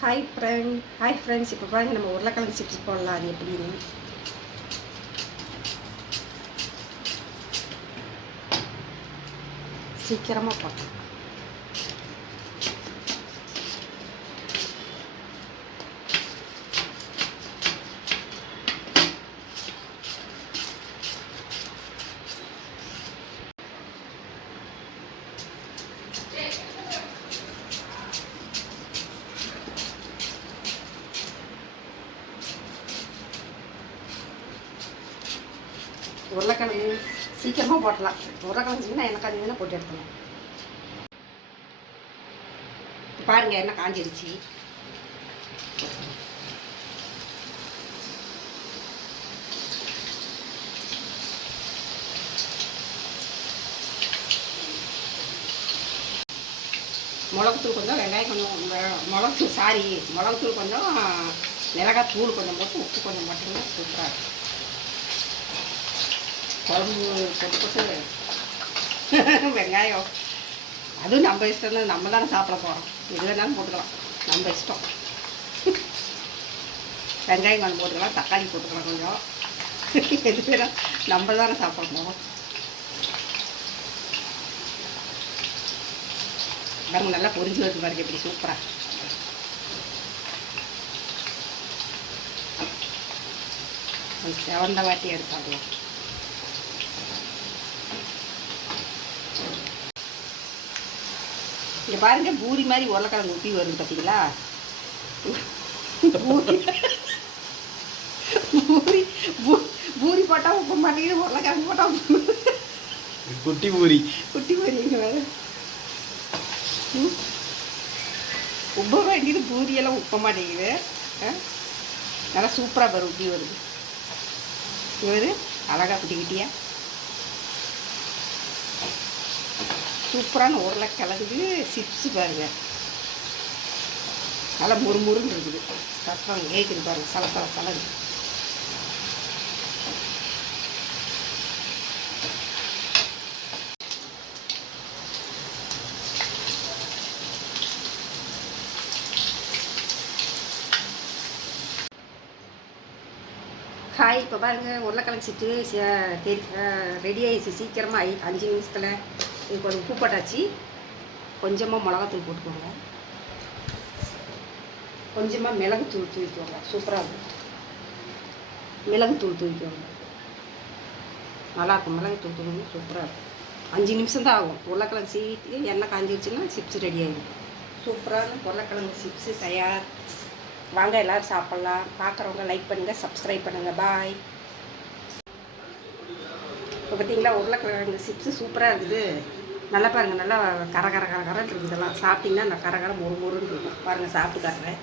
Hi friends, இப்போ பாருங்கள் நம்ம உருளைக்கிழங்கு சிப்ஸ் போடலாம். அது எப்படின்னு சீக்கிரமாக போட்டோம். உருளைக்கிழங்கு சீக்கிரமாக போட்டலாம். உருளைக்கிழங்கு சின்ன எனக்கு அது இதெல்லாம் போட்டு எடுக்கணும். பாருங்கள், எண்ணெய் காஞ்சிடுச்சு. மிளகுத்தூள் கொஞ்சம், வெங்காயம் கொஞ்சம், மிளகுத்தூள் கொஞ்சம், மிளகாய் தூள் கொஞ்சம் போட்டு, உப்பு கொஞ்சம் போட்டிங்கன்னா சூப்பராக இருக்கும். குழம்பு போட்டு வெங்காயம் அதுவும் நம்ம இஷ்டம் தான். நம்ம தானே சாப்பிட போகிறோம். எது வேணாலும் போட்டுக்கலாம், நம்ம இஷ்டம். வெங்காயம் கொஞ்சம் போட்டுக்கலாம், தக்காளி போட்டுக்கலாம் கொஞ்சம். எது வேணால் நம்ம தானே சாப்பிட போகிறோம். பாருங்க, நல்லா பொரிஞ்சு வருது பாருங்க, எப்படி சூப்பராக. செவந்த வாட்டி எடுத்தாங்க. இங்கே பாருங்க, பூரி மாதிரி உருளைக்கிழங்கு ஊற்றி வருது பார்த்தீங்களா? பூரி பூரி போட்டால் உப்பு மாட்டேங்குது, உருளைக்கிழங்கு போட்டால் குட்டி பூரி இங்கே வேறு உப்ப வேண்டியது. பூரியெல்லாம் உப்ப மாட்டேங்குது. நல்லா சூப்பராக பாரு ஊற்றி வருது. இவர் அழகாக குட்டிக்கிட்டியா சூப்பரான உருளைக்கிழங்கு சிப்ஸு பாருங்கள். நல்லா முறுமுறுன்னு இருக்குது. ரசம் கேட்குது பாருங்கள், சலசலன்னு. ஹாய், இப்போ பாருங்கள், உருளைக்கிழங்கு சிப்ஸு ரெடி ஆகிடுச்சு. சீக்கிரமாக 5 நிமிஷத்தில். இது கொஞ்சம் உப்பு போட்டாச்சு. கொஞ்சமாக மிளகாத்தூள் போட்டுக்கோங்க. கொஞ்சமாக மிளகுத்தூள் தூக்கிக்கோங்க. சூப்பராக இருக்கும். மிளகுத்தூள் தூக்கிக்கோங்க, நல்லாயிருக்கும். மிளகுத்தூள் தூக்கணும், சூப்பராக இருக்கும். 5 நிமிஷம் தான் ஆகும். உருளைக்கிழங்கு சீட்டு எண்ணெய் காஞ்சிடுச்சுன்னா சிப்ஸ் ரெடி ஆகிடும். சூப்பரான உருளைக்கிழங்கு சிப்ஸு தயார். வாங்க, எல்லோரும் சாப்பிட்லாம். பார்க்குறவங்க லைக் பண்ணுங்கள், சப்ஸ்கிரைப் பண்ணுங்கள். பாய். இப்போ பார்த்தீங்களா, உருளைக்கிழங்கு சிப்ஸு சூப்பராக இருக்குது. நல்லா பாருங்கள், நல்லா கரன்னு இருக்குது. இதெல்லாம் சாப்பிட்டிங்கன்னா அந்த கர மொறுன்னு இருக்கும். பாருங்கள், சாப்பிட்டு காட்டுறேன்.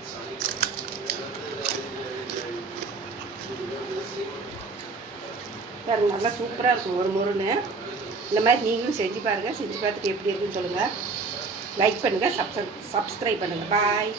பாருங்கள், நல்லா சூப்பராக இருக்கும், மொறுன்னு. இந்த மாதிரி நீங்களும் செஞ்சு பாருங்கள். செஞ்சு பார்த்துட்டு எப்படி இருக்குன்னு சொல்லுங்கள். லைக் பண்ணுங்கள், சப்ஸ்கிரைப் பண்ணுங்கள். பாய்.